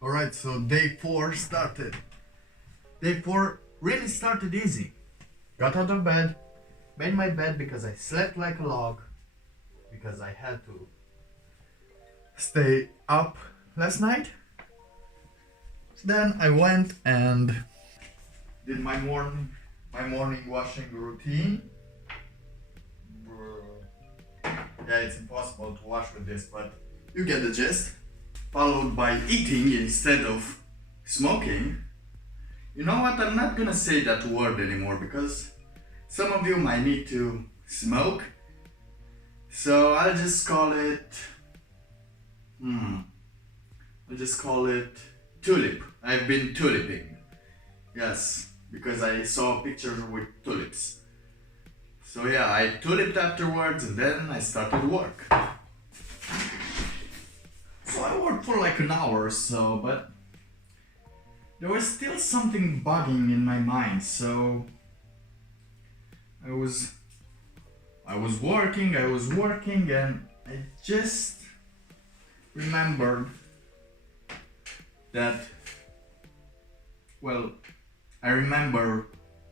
Alright, so day 4 started. Day 4 really started easy. Got out of bed, made my bed because I slept like a log, because I had to stay up last night. Then I went and did my morning washing routine. Yeah, it's impossible to wash with this, but you get the gist. Followed by eating instead of smoking. You know what, I'm not gonna say that word anymore because some of you might need to smoke. So I'll just call it tulip. I've been tuliping. Yes, because I saw pictures with tulips. So yeah, I tuliped afterwards and then I started work. So I worked for like an hour or so, but there was still something bugging in my mind. So I was working, and I just remembered that, well, I remember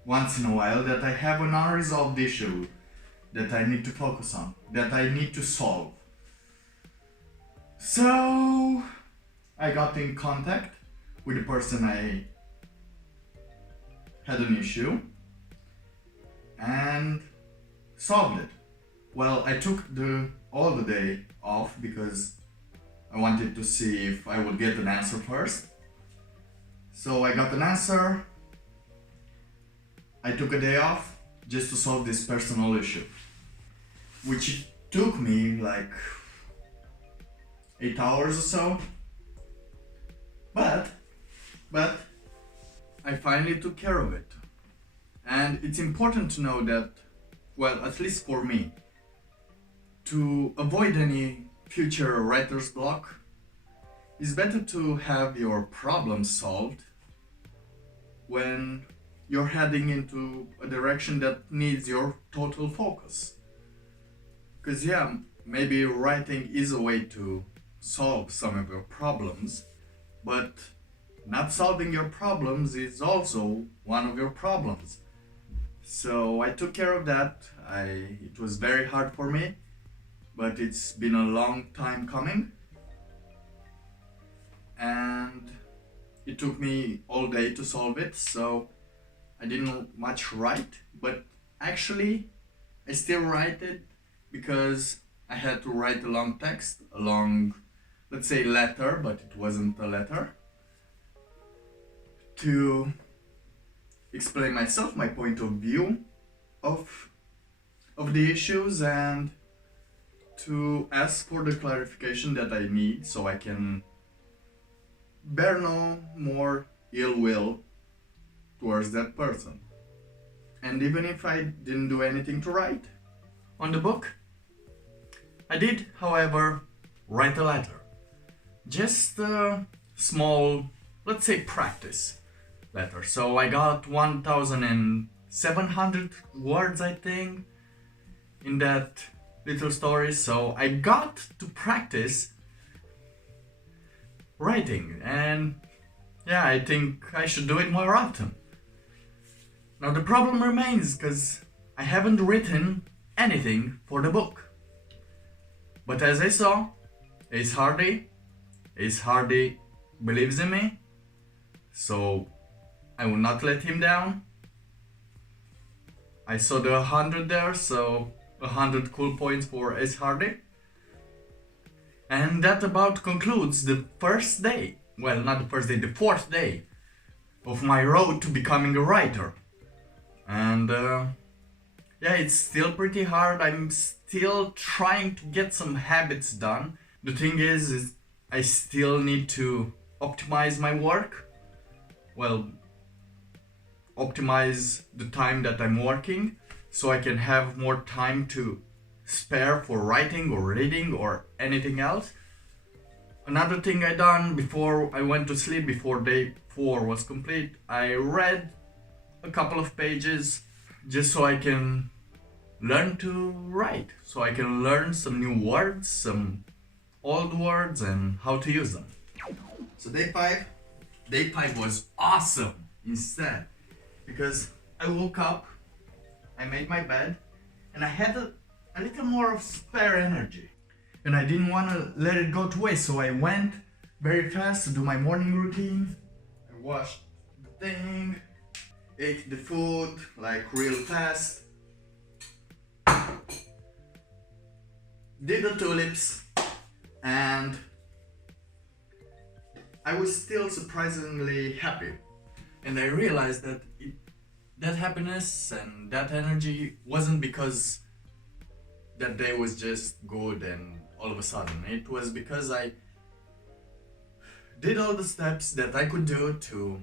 once in a while that I have an unresolved issue that I need to focus on, that I need to solve. So I got in contact with the person I had an issue and solved it. Well, I took all the day off because I wanted to see if I would get an answer first. So I got an answer. I took a day off just to solve this personal issue, which took me like 8 hours or so. But I finally took care of it. And it's important to know that, well, at least for me, to avoid any future writer's block, it's better to have your problem solved when you're heading into a direction that needs your total focus. Because yeah, maybe writing is a way to solve some of your problems, but not solving your problems is also one of your problems. So I took care of that. It was very hard for me, but it's been a long time coming, and it took me all day to solve it. So I didn't much write, but actually I still write it because I had to write a long text, a long, let's say, letter, but it wasn't a letter, to explain myself, my point of view of the issues, and to ask for the clarification that I need so I can bear no more ill will towards that person. And even if I didn't do anything to write on the book, I did, however, write a letter. Just a small, let's say, practice letter. So I got 1,700 words, I think, in that little story. So I got to practice writing, and yeah, I think I should do it more often. Now the problem remains because I haven't written anything for the book. But as I saw, Ace Hardy believes in me, so I will not let him down. I saw the 100 there, so 100 cool points for Ace Hardy. And that about concludes the first day, well, not the first day, the fourth day of my road to becoming a writer. And yeah, it's still pretty hard. I'm still trying to get some habits done. The thing is I still need to optimize my work. Well, optimize the time that I'm working so I can have more time to spare for writing or reading or anything else. Another thing I done before I went to sleep, before day 4 was complete, I read a couple of pages just so I can learn to write, so I can learn some new words, some all the words and how to use them. So day 5 was awesome instead, because I woke up, I made my bed, and I had a little more of spare energy. And I didn't want to let it go to waste, so I went very fast to do my morning routine. I washed the thing, ate the food like real fast, did the tulips, and I was still surprisingly happy. And I realized that that happiness and that energy wasn't because that day was just good and all of a sudden. It was because I did all the steps that I could do to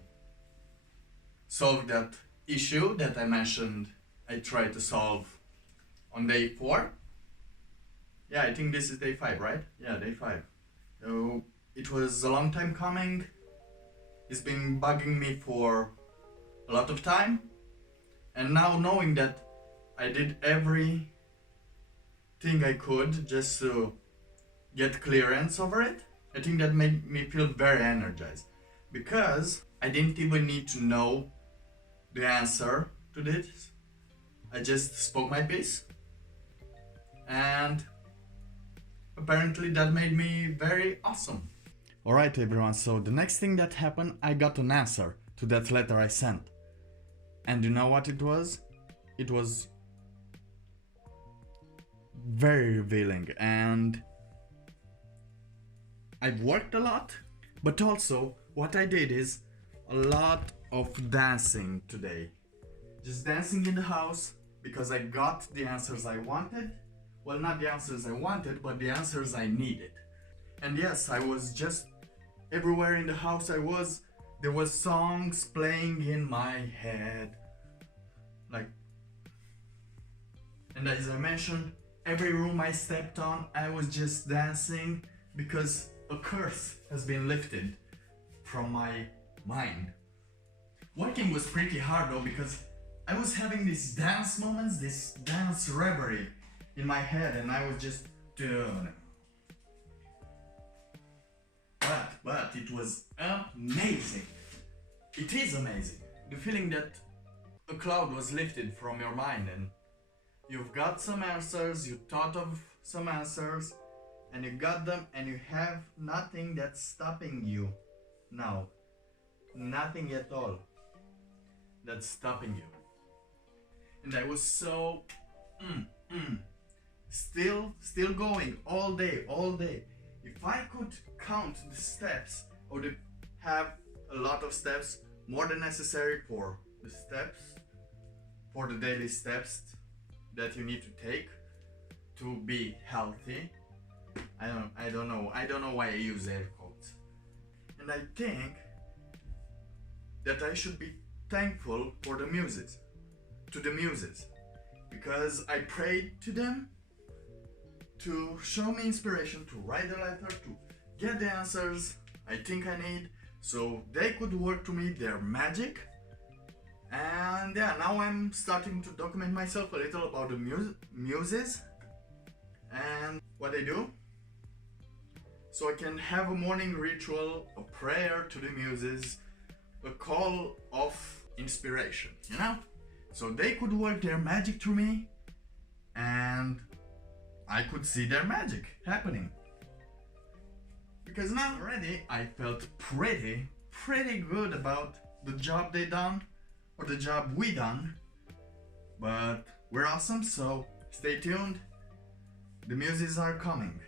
solve that issue that I mentioned I tried to solve on day 4. Yeah, I think this is day 5, right? Yeah, day 5. So it was a long time coming. It's been bugging me for a lot of time. And now knowing that I did everything I could just to get clearance over it, I think that made me feel very energized. Because I didn't even need to know the answer to this. I just spoke my piece. And apparently that made me very awesome. Alright everyone, so the next thing that happened, I got an answer to that letter I sent. And you know what it was? It was very revealing, and I've worked a lot, but also what I did is a lot of dancing today. Just dancing in the house because I got the answers I wanted. Well, not the answers I wanted, but the answers I needed. And yes, I was just everywhere in the house there was songs playing in my head. And as I mentioned, every room I stepped on, I was just dancing because a curse has been lifted from my mind. Working was pretty hard though, because I was having these dance moments, this dance reverie in my head, and I was just doing it. But it was amazing. It is amazing. The feeling that a cloud was lifted from your mind and you've got some answers, you thought of some answers, and you got them, and you have nothing that's stopping you now. Nothing at all that's stopping you. And I was so still going all day. If I could count the steps, or have a lot of steps, more than necessary for the steps, for the daily steps that you need to take to be healthy. I don't know why I use air quotes. And I think that I should be thankful for the Muses, because I prayed to them to show me inspiration, to write a letter, to get the answers I think I need, so they could work to me their magic. And yeah, now I'm starting to document myself a little about the Muses and what they do, so I can have a morning ritual, a prayer to the Muses, a call of inspiration, you know? So they could work their magic through me, and I could see their magic happening. Because now already I felt pretty good about the job they done, or the job we done. But we're awesome, so stay tuned. The Muses are coming.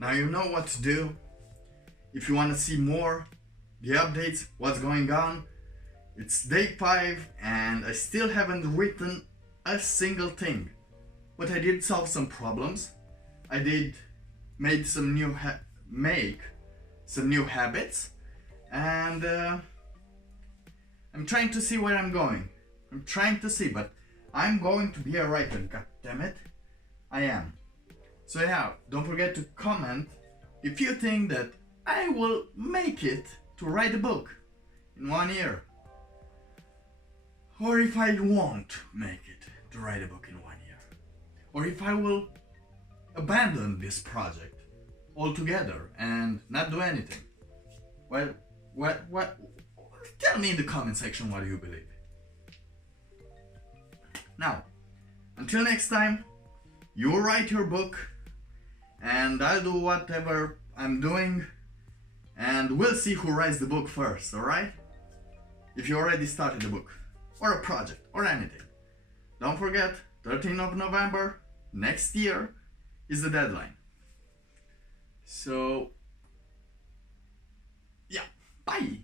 Now you know what to do. If you want to see more, the updates, what's going on, it's day 5 and I still haven't written a single thing. But I did solve some problems. I did make some new habits, and I'm trying to see where I'm going. But I'm going to be a writer, god damn it. I am. So yeah, don't forget to comment if you think that I will make it to write a book in 1 year. Or if I won't make it to write a book in 1 year. Or if I will abandon this project altogether and not do anything? Well, what? Tell me in the comment section what you believe. Now, until next time, you write your book, and I'll do whatever I'm doing, and we'll see who writes the book first, alright? If you already started the book, or a project, or anything. Don't forget, 13th of November, next year, is the deadline. So, yeah, bye!